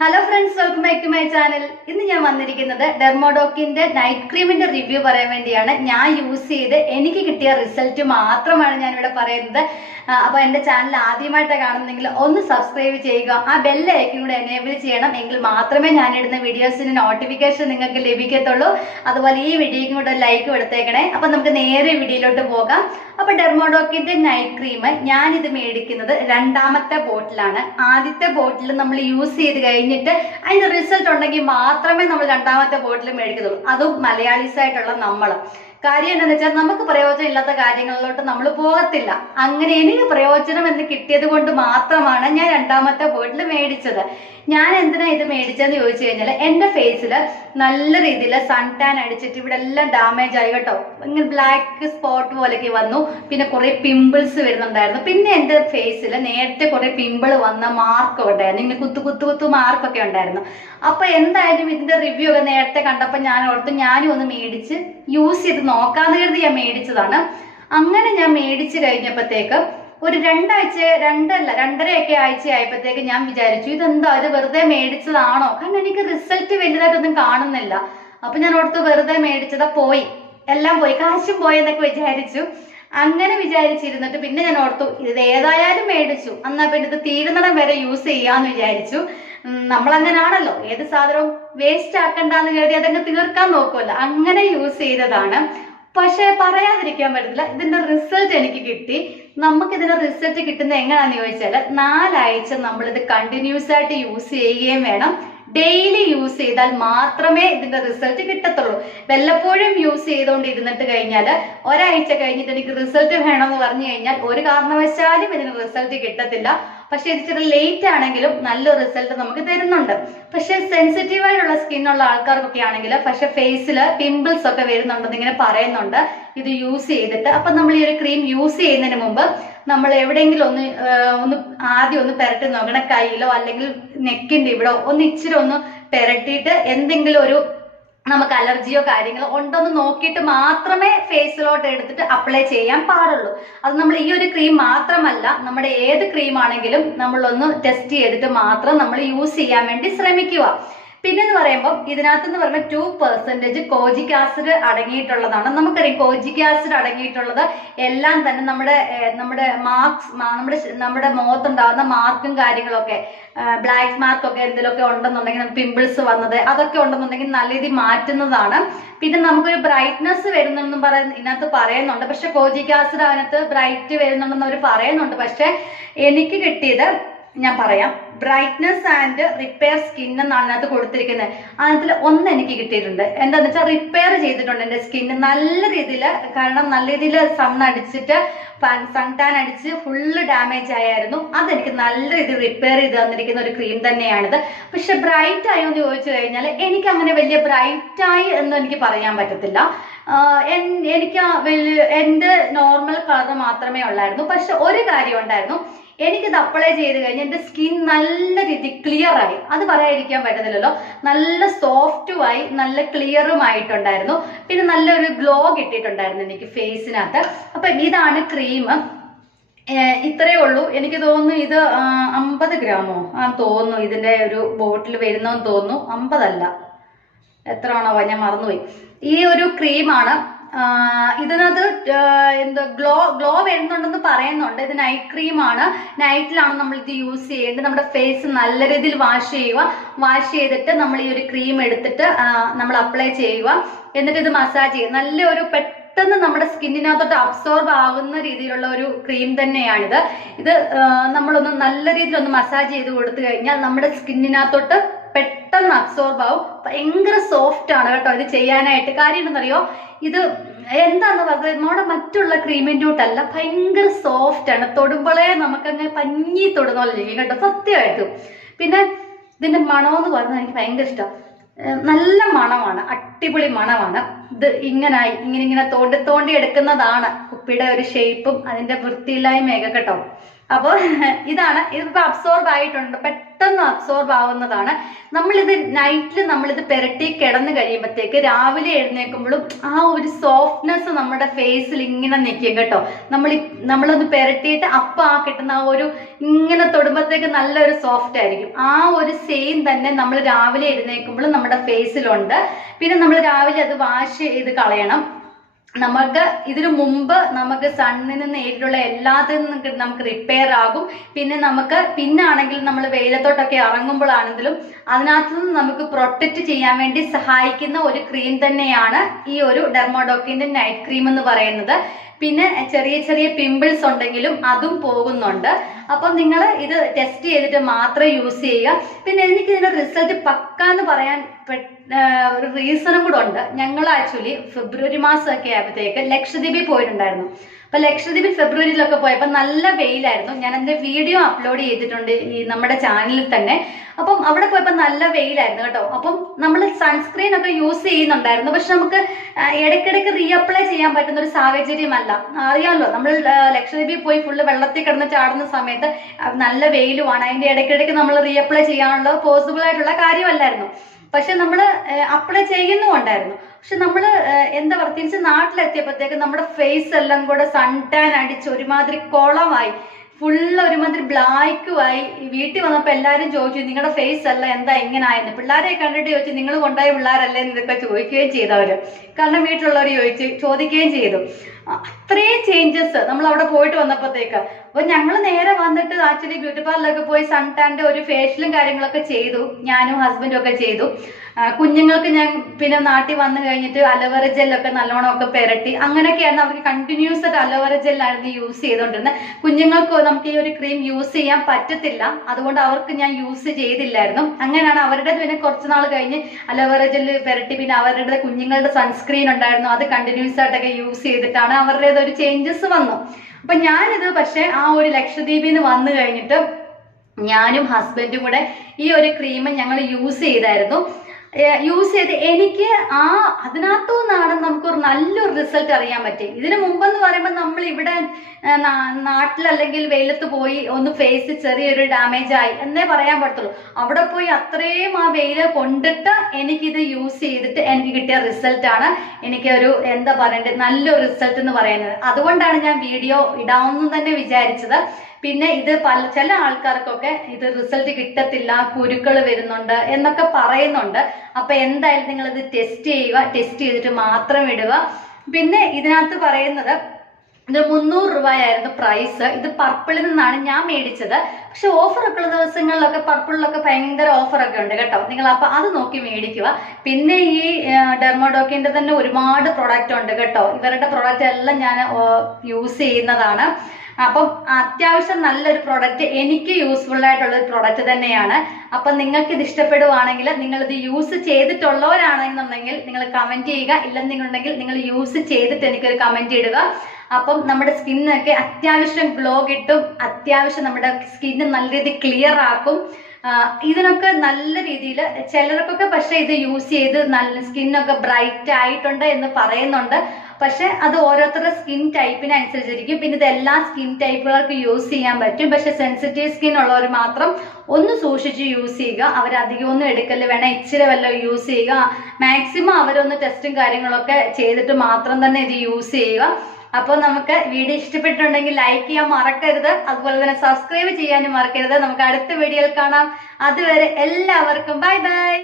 Hello friends, welcome back to my channel. ഇന്ന് ഞാൻ വന്നിരിക്കുന്നത് ഡെർമോഡോക്കിന്റെ നൈറ്റ് ക്രീമിന്റെ റിവ്യൂ പറയാൻ വേണ്ടിയാണ്. ഞാൻ യൂസ് ചെയ്ത് എനിക്ക് കിട്ടിയ റിസൾട്ട് മാത്രമാണ് ഞാനിവിടെ പറയുന്നത്. അപ്പോൾ എൻ്റെ ചാനൽ ആദ്യമായിട്ടാണ് കാണുന്നെങ്കിൽ ഒന്ന് സബ്സ്ക്രൈബ് ചെയ്യുക, ആ ബെല്ലൈക്കൺ കൂടെ എനേബിൾ ചെയ്യണം. എങ്കിൽ മാത്രമേ ഞാനിടുന്ന വീഡിയോസിന് നോട്ടിഫിക്കേഷൻ നിങ്ങൾക്ക് ലഭിക്കത്തുള്ളൂ. അതുപോലെ ഈ വീഡിയോയ്ക്കും കൂടെ ലൈക്ക് കൊടുത്തേക്കണേ. അപ്പം നമുക്ക് നേരെ വീഡിയോയിലോട്ട് പോകാം. അപ്പോൾ ഡെർമോഡോക്കിന്റെ നൈറ്റ് ക്രീം ഞാനിത് മേടിക്കുന്നത് രണ്ടാമത്തെ ബോട്ടിലാണ്. ആദ്യത്തെ ബോട്ടിൽ നമ്മൾ യൂസ് ചെയ്ത് കഴിഞ്ഞിട്ട് അതിന്റെ റിസൾട്ട് ഉണ്ടെങ്കിൽ മാത്രമേ നമ്മൾ രണ്ടാമത്തെ ബോട്ടിൽ മേടിക്കത്തുള്ളൂ. അതും മലയാളീസ് ആയിട്ടുള്ള നമ്മൾ. കാര്യം എന്താണെന്ന് വെച്ചാൽ നമുക്ക് പ്രയോജനം ഇല്ലാത്ത കാര്യങ്ങളിലോട്ട് നമ്മൾ പോകത്തില്ല. അങ്ങനെ എനിക്ക് പ്രയോജനം എന്ന് കിട്ടിയത് കൊണ്ട് മാത്രമാണ് ഞാൻ രണ്ടാമത്തെ ബോട്ടിൽ മേടിച്ചത്. ഞാൻ എന്തിനാ ഇത് മേടിച്ചതെന്ന് ചോദിച്ചു കഴിഞ്ഞാൽ എൻ്റെ ഫേസിൽ നല്ല രീതിയിൽ സൺ ടാൻ അടിച്ചിട്ട് ഇവിടെ എല്ലാം ഡാമേജ് ആയി കേട്ടോ. ഇങ്ങനെ ബ്ലാക്ക് സ്പോട്ട് പോലെയൊക്കെ വന്നു. പിന്നെ കുറെ പിമ്പിൾസ് വരുന്നുണ്ടായിരുന്നു. പിന്നെ എൻ്റെ ഫേസിൽ നേരത്തെ കുറെ പിമ്പിൾ വന്ന മാർക്കൊക്കെ ഉണ്ടായിരുന്നു. ഇങ്ങനെ കുത്തു മാർക്കൊക്കെ ഉണ്ടായിരുന്നു. അപ്പൊ എന്തായാലും ഇതിന്റെ റിവ്യൂ ഒക്കെ നേരത്തെ കണ്ടപ്പോൾ ഞാൻ ഓർത്ത് ഞാനും ഒന്ന് മേടിച്ച് യൂസ് ചെയ്ത് നോക്കാന്ന് കരുതി ഞാൻ മേടിച്ചതാണ്. അങ്ങനെ ഞാൻ മേടിച്ചു കഴിഞ്ഞപ്പോഴത്തേക്ക് ഒരു രണ്ടരയൊക്കെ ആഴ്ച ആയപ്പോഴത്തേക്ക് ഞാൻ വിചാരിച്ചു ഇതെന്താ, ഇത് വെറുതെ മേടിച്ചതാണോ? കാരണം എനിക്ക് റിസൾട്ട് വലുതായിട്ടൊന്നും കാണുന്നില്ല. അപ്പൊ ഞാൻ ഓർത്ത് വെറുതെ മേടിച്ചതാ, എല്ലാം പോയി, കാശും പോയി എന്നൊക്കെ വിചാരിച്ചു. അങ്ങനെ വിചാരിച്ചിരുന്നിട്ട് പിന്നെ ഞാൻ ഓർത്തു ഇത് ഏതായാലും മേടിച്ചു, എന്നാ പിന്നെ ഇത് തീരുന്നിടം വരെ യൂസ് ചെയ്യാന്ന് വിചാരിച്ചു. നമ്മളങ്ങനാണല്ലോ, ഏത് സാധനവും വേസ്റ്റ് ആക്കണ്ടെന്ന് കരുതി അതങ്ങ് തീർക്കാൻ നോക്കുമല്ലോ. അങ്ങനെ യൂസ് ചെയ്തതാണ്. പക്ഷെ പറയാതിരിക്കാൻ പറ്റില്ല, ഇതിന്റെ റിസൾട്ട് എനിക്ക് കിട്ടി. നമുക്ക് ഇതിന്റെ റിസൾട്ട് കിട്ടുന്നത് എങ്ങനെയാന്ന് ചോദിച്ചാൽ 4 ആഴ്ച നമ്മളിത് കണ്ടിന്യൂസ് ആയിട്ട് യൂസ് ചെയ്യുകയും വേണം. ഡെയിലി യൂസ് ചെയ്താൽ മാത്രമേ ഇതിന്റെ റിസൾട്ട് കിട്ടത്തുള്ളൂ. വല്ലപ്പോഴും യൂസ് ചെയ്തുകൊണ്ടിരുന്നിട്ട് കഴിഞ്ഞാൽ ഒരാഴ്ച കഴിഞ്ഞിട്ട് എനിക്ക് റിസൾട്ട് വേണമെന്ന് പറഞ്ഞു കഴിഞ്ഞാൽ ഒരു കാരണവശാലും ഇതിന് റിസൾട്ട് കിട്ടത്തില്ല. പക്ഷെ ഇച്ചിരി ലേറ്റ് ആണെങ്കിലും നല്ല റിസൾട്ട് നമുക്ക് തരുന്നുണ്ട്. പക്ഷെ സെൻസിറ്റീവ് ആയിട്ടുള്ള സ്കിന്നുള്ള ആൾക്കാർക്കൊക്കെ ആണെങ്കിൽ പക്ഷെ ഫേസിൽ പിമ്പിൾസ് ഒക്കെ വരുന്നുണ്ടെന്ന് ഇങ്ങനെ പറയുന്നുണ്ട് ഇത് യൂസ് ചെയ്തിട്ട്. അപ്പൊ നമ്മൾ ഈ ഒരു ക്രീം യൂസ് ചെയ്യുന്നതിന് മുമ്പ് നമ്മൾ എവിടെയെങ്കിലും ഒന്ന് ആദ്യം ഒന്ന് പെരട്ടി നോക്കണം. കയ്യിലോ അല്ലെങ്കിൽ നെക്കിന്റെ ഇവിടോ ഇച്ചിരി ഒന്ന് പെരട്ടിയിട്ട് എന്തെങ്കിലും ഒരു നമുക്ക് അലർജിയോ കാര്യങ്ങളോ ഉണ്ടോന്ന് നോക്കിയിട്ട് മാത്രമേ ഫേസിലോട്ട് എടുത്തിട്ട് അപ്ലൈ ചെയ്യാൻ പാടുള്ളൂ. അത് നമ്മൾ ഈ ഒരു ക്രീം മാത്രമല്ല, നമ്മുടെ ഏത് ക്രീം ആണെങ്കിലും നമ്മളൊന്ന് ടെസ്റ്റ് ചെയ്തിട്ട് മാത്രം നമ്മൾ യൂസ് ചെയ്യാൻ വേണ്ടി ശ്രമിക്കുക. പിന്നെന്ന് പറയുമ്പോൾ ഇതിനകത്തെന്ന് പറയുമ്പോൾ 2% കോജിക് ആസിഡ് അടങ്ങിയിട്ടുള്ളതാണ്. നമുക്കറിയാം കോജിക് ആസിഡ് അടങ്ങിയിട്ടുള്ളത് എല്ലാം തന്നെ നമ്മുടെ മാർക്സ് നമ്മുടെ മുഖത്തുണ്ടാകുന്ന മാർക്കും കാര്യങ്ങളൊക്കെ, ബ്ലാക്ക് മാർക്കൊക്കെ എന്തെങ്കിലുമൊക്കെ ഉണ്ടെന്നുണ്ടെങ്കിൽ, പിമ്പിൾസ് വന്നത് അതൊക്കെ ഉണ്ടെന്നുണ്ടെങ്കിൽ നല്ല രീതിയിൽ മാറ്റുന്നതാണ്. പിന്നെ നമുക്കൊരു ബ്രൈറ്റ്നെസ് വരുന്നെന്നും ഇതിനകത്ത് പറയുന്നുണ്ട്. പക്ഷെ കോജിക് ആസിഡ് അതിനകത്ത് ബ്രൈറ്റ് വരുന്നുണ്ടെന്ന് അവർ പറയുന്നുണ്ട്. പക്ഷെ എനിക്ക് കിട്ടിയത് ഞാൻ പറയാം, ബ്രൈറ്റ്നസ് ആൻഡ് റിപ്പയർ സ്കിൻ എന്നാണ് അതിനകത്ത് കൊടുത്തിരിക്കുന്നത്. അതിനകത്തിൽ ഒന്ന് എനിക്ക് കിട്ടിയിട്ടുണ്ട്. എന്താന്ന് വെച്ചാൽ റിപ്പയർ ചെയ്തിട്ടുണ്ട് എൻ്റെ സ്കിന്ന് നല്ല രീതിയിൽ. കാരണം നല്ല രീതിയിൽ സൺ ടാൻ അടിച്ച് ഫുള്ള് ഡാമേജ് ആയിരുന്നു. അതെനിക്ക് നല്ല രീതിയിൽ റിപ്പയർ ചെയ്ത് തന്നിരിക്കുന്ന ഒരു ക്രീം തന്നെയാണിത്. പക്ഷെ ബ്രൈറ്റ് ആയോ എന്ന് ചോദിച്ചു കഴിഞ്ഞാൽ എനിക്ക് അങ്ങനെ വലിയ ബ്രൈറ്റ് ആയി എന്ന് എനിക്ക് പറയാൻ പറ്റത്തില്ല. എനിക്ക് എൻ്റെ നോർമൽ കളർ മാത്രമേ ഉള്ളായിരുന്നു. പക്ഷെ ഒരു കാര്യം ഉണ്ടായിരുന്നു, എനിക്കിത് അപ്ലൈ ചെയ്ത് കഴിഞ്ഞ് എൻ്റെ സ്കിൻ നല്ല രീതിയിൽ ക്ലിയർ ആയി. അത് പറയാതിരിക്കാൻ പറ്റത്തില്ലല്ലോ. നല്ല സോഫ്റ്റുമായി നല്ല ക്ലിയറും ആയിട്ടുണ്ടായിരുന്നു. പിന്നെ നല്ലൊരു ഗ്ലോ കിട്ടിയിട്ടുണ്ടായിരുന്നു എനിക്ക് ഫേസിനകത്ത്. അപ്പം ഇതാണ് ക്രീം. ഇത്രയേ ഉള്ളൂ. എനിക്ക് തോന്നുന്നു ഇത് 50 ഗ്രാമോ തോന്നുന്നു ഇതിന്റെ ഒരു ബോട്ടിൽ വരുന്നെന്ന് തോന്നുന്നു. 50 അല്ല, എത്ര ആണോ ഞാൻ മറന്നുപോയി. ഈ ഒരു ക്രീമാണ്. ഇതിനകത്ത് ഗ്ലോ വരുന്നുണ്ടെന്ന് പറയുന്നുണ്ട്. ഇത് നൈറ്റ് ക്രീമാണ്. നൈറ്റിലാണ് നമ്മൾ ഇത് യൂസ് ചെയ്യേണ്ടത്. നമ്മുടെ ഫേസ് നല്ല രീതിയിൽ വാഷ് ചെയ്യുക. വാഷ് ചെയ്തിട്ട് നമ്മൾ ഈ ഒരു ക്രീം എടുത്തിട്ട് നമ്മൾ അപ്ലൈ ചെയ്യുക. എന്നിട്ട് ഇത് മസാജ് ചെയ്യുക. നല്ലൊരു പെട്ടെന്ന് നമ്മുടെ സ്കിന്നിനകത്തോട്ട് അബ്സോർബ് ആവുന്ന രീതിയിലുള്ള ഒരു ക്രീം തന്നെയാണിത്. ഇത് നമ്മളൊന്ന് നല്ല രീതിയിൽ ഒന്ന് മസാജ് ചെയ്ത് കൊടുത്തു കഴിഞ്ഞാൽ നമ്മുടെ സ്കിന്നിനകത്തോട്ട് പെട്ടെന്ന് അബ്സോർബ് ആവും. ഭയങ്കര സോഫ്റ്റ് ആണ് കേട്ടോ ഇത് ചെയ്യാനായിട്ട്. കാര്യം എന്താണെന്നറിയോ, ഇത് എന്താന്ന് പറഞ്ഞത് നമ്മുടെ മറ്റുള്ള ക്രീമിൻ്റെ കൂട്ടല്ല, ഭയങ്കര സോഫ്റ്റ് ആണ്. തൊടുമ്പോളേ നമുക്കങ്ങനെ പഞ്ഞി തൊടുന്നോളിരിക്കും കേട്ടോ, സത്യമായിട്ടും. പിന്നെ ഇതിന്റെ മണമെന്ന് പറഞ്ഞാൽ എനിക്ക് ഭയങ്കര ഇഷ്ടം. നല്ല മണമാണ്, അടിപൊളി മണമാണ്. ഇത് ഇങ്ങനെ തോണ്ടി എടുക്കുന്നതാണ്. കുപ്പിയുടെ ഒരു ഷേപ്പും അതിന്റെ വൃത്തിയില്ലായ്മയൊക്കെ കേട്ടോ. അപ്പോൾ ഇതാണ്, ഇതിപ്പോ അബ്സോർബ് ആയിട്ടുണ്ട്, പെട്ടെന്ന് അബ്സോർബ് ആവുന്നതാണ്. നമ്മളിത് നൈറ്റിൽ നമ്മളിത് പെരട്ടി കിടന്നു കഴിയുമ്പോഴത്തേക്ക് രാവിലെ എഴുന്നേൽക്കുമ്പോഴും ആ ഒരു സോഫ്റ്റ്നെസ് നമ്മുടെ ഫേസിൽ ഇങ്ങനെ നിൽക്കും കേട്ടോ. നമ്മളൊന്ന് പെരട്ടിയിട്ട് അപ്പം ആ കിട്ടുന്ന ആ ഒരു ഇങ്ങനെ തൊടുമ്പോഴത്തേക്ക് നല്ലൊരു സോഫ്റ്റ് ആയിരിക്കും. ആ ഒരു സെയിം തന്നെ നമ്മൾ രാവിലെ എഴുന്നേൽക്കുമ്പോഴും നമ്മുടെ ഫേസിലുണ്ട്. പിന്നെ നമ്മൾ രാവിലെ അത് വാഷ് ചെയ്ത് കളയണം. നമുക്ക് ഇതിനു മുമ്പ് നമുക്ക് സണ്ണിൽ നിന്ന് നേരിട്ടുള്ള എല്ലാത്തിൽ നിന്നും നമുക്ക് റിപ്പയർ ആകും. പിന്നെ ആണെങ്കിൽ നമ്മൾ വെയിലത്തോട്ടൊക്കെ ഇറങ്ങുമ്പോഴാണെങ്കിലും അതിനകത്ത് നിന്ന് നമുക്ക് പ്രൊട്ടക്റ്റ് ചെയ്യാൻ വേണ്ടി സഹായിക്കുന്ന ഒരു ക്രീം തന്നെയാണ് ഈ ഒരു ഡെർമോഡോക്കിന്റെ നൈറ്റ് ക്രീം എന്ന് പറയുന്നത്. പിന്നെ ചെറിയ ചെറിയ പിമ്പിൾസ് ഉണ്ടെങ്കിലും അതും പോകുന്നുണ്ട്. അപ്പം നിങ്ങൾ ഇത് ടെസ്റ്റ് ചെയ്തിട്ട് മാത്രം യൂസ് ചെയ്യുക. പിന്നെ എനിക്ക് ഇതിന്റെ റിസൾട്ട് പക്കാന്ന് പറയാൻ ഒരു റീസണും കൂടെ ഉണ്ട്. ഞങ്ങൾ ആക്ച്വലി ഫെബ്രുവരി മാസമൊക്കെ ആയപ്പോഴത്തേക്ക് ലക്ഷദ്വീപിൽ പോയിട്ടുണ്ടായിരുന്നു. അപ്പൊ ലക്ഷദ്വീപിൽ ഫെബ്രുവരിയിലൊക്കെ പോയപ്പോ നല്ല വെയിലായിരുന്നു. ഞാൻ എന്റെ വീഡിയോ അപ്ലോഡ് ചെയ്തിട്ടുണ്ട് ഈ നമ്മുടെ ചാനലിൽ തന്നെ. അപ്പം അവിടെ പോയപ്പോ നല്ല വെയിലായിരുന്നു കേട്ടോ. അപ്പം നമ്മൾ സൺസ്ക്രീൻ ഒക്കെ യൂസ് ചെയ്യുന്നുണ്ടായിരുന്നു. പക്ഷെ നമുക്ക് ഇടയ്ക്കിടയ്ക്ക് റീഅപ്ലൈ ചെയ്യാൻ പറ്റുന്ന ഒരു സാഹചര്യമല്ല. അറിയാമല്ലോ, നമ്മൾ ലക്ഷദ്വീപിൽ പോയി ഫുള്ള് വെള്ളത്തിൽ കിടന്ന് ചാടുന്ന സമയത്ത് നല്ല വെയിലുമാണ്. അതിന്റെ ഇടയ്ക്കിടയ്ക്ക് നമ്മൾ റീഅപ്ലൈ ചെയ്യാനുള്ള പോസിബിൾ ആയിട്ടുള്ള കാര്യമല്ലായിരുന്നു. പക്ഷെ നമ്മൾ അപ്ലൈ ചെയ്യുന്നുണ്ടായിരുന്നു. പക്ഷെ നമ്മൾ എന്താ പറയുക, തിരിച്ച് നാട്ടിലെത്തിയപ്പോഴത്തേക്ക് നമ്മുടെ ഫേസ് എല്ലാം കൂടെ സൺ ടാൻ അടിച്ച് ഒരുമാതിരി കുളമായി, ഫുള്ള് ഒരുമാതിരി ബ്ലാക്കുമായി. വീട്ടിൽ വന്നപ്പോൾ എല്ലാവരും ചോദിച്ചു നിങ്ങളുടെ ഫേസ് അല്ല എന്താ ഇങ്ങനെ ആയിരുന്നു. പിള്ളേരെ കണ്ടിട്ട് ചോദിച്ചു നിങ്ങൾ കൊണ്ടുപോയ പിള്ളേരല്ലേ എന്നൊക്കെ ചോദിക്കുകയും ചെയ്തു അവര്. കാരണം വീട്ടിലുള്ളവർ ചോദിക്കുകയും ചെയ്തു. അത്രയും ചേഞ്ചസ് നമ്മൾ അവിടെ പോയിട്ട് വന്നപ്പോഴത്തേക്ക്. അപ്പൊ ഞങ്ങൾ നേരെ വന്നിട്ട് ആക്ച്വലി ബ്യൂട്ടി പാർലറിലൊക്കെ പോയി സൺ ടാൻ്റെ ഒരു ഫേഷ്യലും കാര്യങ്ങളൊക്കെ ചെയ്തു. ഞാനും ഹസ്ബൻഡും ഒക്കെ ചെയ്തു. കുഞ്ഞുങ്ങൾക്ക് ഞാൻ പിന്നെ നാട്ടിൽ വന്നു കഴിഞ്ഞിട്ട് അലോവേറ ജെല്ലൊക്കെ നല്ലോണം ഒക്കെ പെരട്ടി. അങ്ങനെയൊക്കെയാണ് അവർക്ക് കണ്ടിന്യൂസ് ആയിട്ട് അലോവേറ ജെല്ലായിരുന്നു യൂസ് ചെയ്തുകൊണ്ടിരുന്നത്. കുഞ്ഞുങ്ങൾക്ക് നമുക്ക് ഈ ഒരു ക്രീം യൂസ് ചെയ്യാൻ പറ്റത്തില്ല, അതുകൊണ്ട് അവർക്ക് ഞാൻ യൂസ് ചെയ്തില്ലായിരുന്നു. അങ്ങനെയാണ് അവരുടെ പിന്നെ കുറച്ച് നാൾ കഴിഞ്ഞ് അലോവേറ ജെല്ല് പെരട്ടി. പിന്നെ അവരുടെ കുഞ്ഞുങ്ങളുടെ സൺസ്ക്രീൻ ഉണ്ടായിരുന്നു, അത് കണ്ടിന്യൂസ് ആയിട്ടൊക്കെ യൂസ് ചെയ്തിട്ടാണ് അവരുടേത് ഒരു ചേഞ്ചസ് വന്നു. അപ്പൊ ഞാനിത് പക്ഷെ ആ ഒരു ലക്ഷദ്വീപിൽ നിന്ന് വന്നു കഴിഞ്ഞിട്ട് ഞാനും ഹസ്ബൻഡും കൂടെ ഈ ഒരു ക്രീം ഞങ്ങൾ യൂസ് ചെയ്തായിരുന്നു. യൂസ് ചെയ്ത് എനിക്ക് അതിനകത്തു നിന്നാണ് നമുക്കൊരു നല്ലൊരു റിസൾട്ട് അറിയാൻ പറ്റി. ഇതിനു മുമ്പെന്ന് പറയുമ്പോൾ നമ്മൾ ഇവിടെ നാട്ടിലല്ലെങ്കിൽ വെയിലത്ത് പോയി ഒന്ന് ഫേസ് ചെറിയൊരു ഡാമേജ് ആയി എന്നേ പറയാൻ പറ്റുള്ളൂ. അവിടെ പോയി അത്രയും ആ വെയില് കൊണ്ടിട്ട് എനിക്കിത് യൂസ് ചെയ്തിട്ട് എനിക്ക് കിട്ടിയ റിസൾട്ടാണ് എനിക്കൊരു എന്താ പറയണ്ടത് നല്ലൊരു റിസൾട്ട് എന്ന് പറയുന്നത്. അതുകൊണ്ടാണ് ഞാൻ വീഡിയോ ഇടാമെന്ന് തന്നെ വിചാരിച്ചത്. പിന്നെ ഇത് ചില ആൾക്കാർക്കൊക്കെ ഇത് റിസൾട്ട് കിട്ടത്തില്ല, കുരുക്കൾ വരുന്നുണ്ട് എന്നൊക്കെ പറയുന്നുണ്ട്. അപ്പൊ എന്തായാലും നിങ്ങൾ ഇത് ടെസ്റ്റ് ചെയ്യുക, ടെസ്റ്റ് ചെയ്തിട്ട് മാത്രം ഇടുക. പിന്നെ ഇതിനകത്ത് പറയുന്നത് ഇത് 300 രൂപയായിരുന്നു പ്രൈസ്. ഇത് പർപ്പിളിൽ നിന്നാണ് ഞാൻ മേടിച്ചത്. പക്ഷെ ഓഫറൊക്കെ ഉള്ള ദിവസങ്ങളിലൊക്കെ പർപ്പിളിലൊക്കെ ഭയങ്കര ഓഫറൊക്കെ ഉണ്ട് കേട്ടോ. നിങ്ങൾ അപ്പൊ അത് നോക്കി മേടിക്കുക. പിന്നെ ഈ ഡെർമോഡോക്കിന്റെ തന്നെ ഒരുപാട് പ്രൊഡക്റ്റ് ഉണ്ട് കേട്ടോ. ഇവരുടെ പ്രൊഡക്റ്റ് എല്ലാം ഞാൻ യൂസ് ചെയ്യുന്നതാണ്. അപ്പം അത്യാവശ്യം നല്ലൊരു പ്രൊഡക്റ്റ്, എനിക്ക് യൂസ്ഫുൾ ആയിട്ടുള്ള ഒരു പ്രൊഡക്റ്റ് തന്നെയാണ്. അപ്പം നിങ്ങൾക്ക് ഇത് ഇഷ്ടപ്പെടുവാണെങ്കിൽ, നിങ്ങൾ ഇത് യൂസ് ചെയ്തിട്ടുള്ളവരാണെന്നുണ്ടെങ്കിൽ നിങ്ങൾ കമന്റ് ചെയ്യുക. ഇല്ലെന്നുണ്ടെങ്കിൽ നിങ്ങൾ യൂസ് ചെയ്തിട്ട് എനിക്കൊരു കമന്റ് ഇടുക. അപ്പം നമ്മുടെ സ്കിന്നൊക്കെ അത്യാവശ്യം ഗ്ലോ കിട്ടും, അത്യാവശ്യം നമ്മുടെ സ്കിന്ന് നല്ല രീതിയിൽ ക്ലിയർ ആക്കും. ഇതിനൊക്കെ നല്ല രീതിയിൽ ചിലർക്കൊക്കെ പക്ഷെ ഇത് യൂസ് ചെയ്ത് നല്ല സ്കിന്നൊക്കെ ബ്രൈറ്റ് ആയിട്ടുണ്ട് എന്ന് പറയുന്നുണ്ട്. പക്ഷെ അത് ഓരോരുത്തരുടെ സ്കിൻ ടൈപ്പിനനുസരിച്ചിരിക്കും. പിന്നെ ഇത് എല്ലാ സ്കിൻ ടൈപ്പുകൾക്ക് യൂസ് ചെയ്യാൻ പറ്റും. പക്ഷെ സെൻസിറ്റീവ് സ്കിൻ ഉള്ളവർ മാത്രം ഒന്ന് സൂക്ഷിച്ച് യൂസ് ചെയ്യുക. അവരധികം ഒന്നും എടുക്കല് വേണം, ഇച്ചിരി വല്ലതും യൂസ് ചെയ്യുക. മാക്സിമം അവരൊന്ന് ടെസ്റ്റും കാര്യങ്ങളൊക്കെ ചെയ്തിട്ട് മാത്രം തന്നെ ഇത് യൂസ് ചെയ്യുക. അപ്പോൾ നമുക്ക് വീഡിയോ ഇഷ്ടപ്പെട്ടിട്ടുണ്ടെങ്കിൽ ലൈക്ക് ചെയ്യാൻ മറക്കരുത്. അതുപോലെ തന്നെ സബ്സ്ക്രൈബ് ചെയ്യാനും മറക്കരുത്. നമുക്ക് അടുത്ത വീഡിയോയിൽ കാണാം. അതുവരെ എല്ലാവർക്കും ബൈ ബൈ.